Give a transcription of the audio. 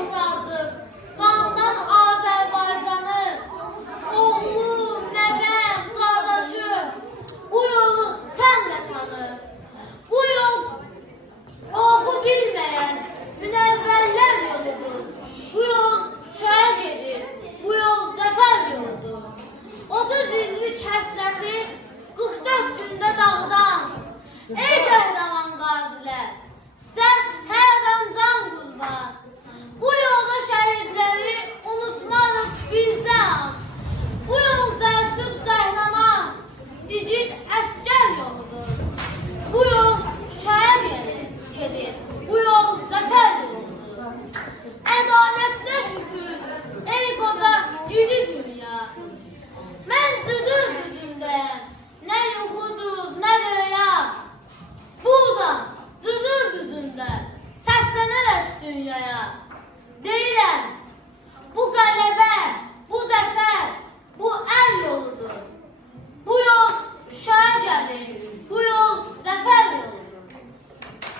kurtardık qandan Azərbaycanı. Oğlum, nəvəm, qardaşım, bu yolu sən də tanı. Bu yol oxu bilməyən münəvvərlər yoludur. Bu yol şəhə gedir, bu yol zəfər yoludur. 30 illik həsrəti 44 gündə dağdan. Ey qəhrəman qazilər, sən hər an can qurban. Bu yolda şəhidləri unutmarıq bizdən. Bu yol dərsiz qəhrəman, igid əskər yoludur. Bu yol şəhər gedir, bu yol zəfər yoludur. Ədalətlə şükür, ey qoca gülü dünya. Mən cıdır düzündəyəm, nə yuxudur, nə röya. Buradan, cıdır düzündə, səslənərək dünyaya. Deyirəm, bu qələbə, bu zəfər, bu əl yoludur. Bu yol şəhə gəlir.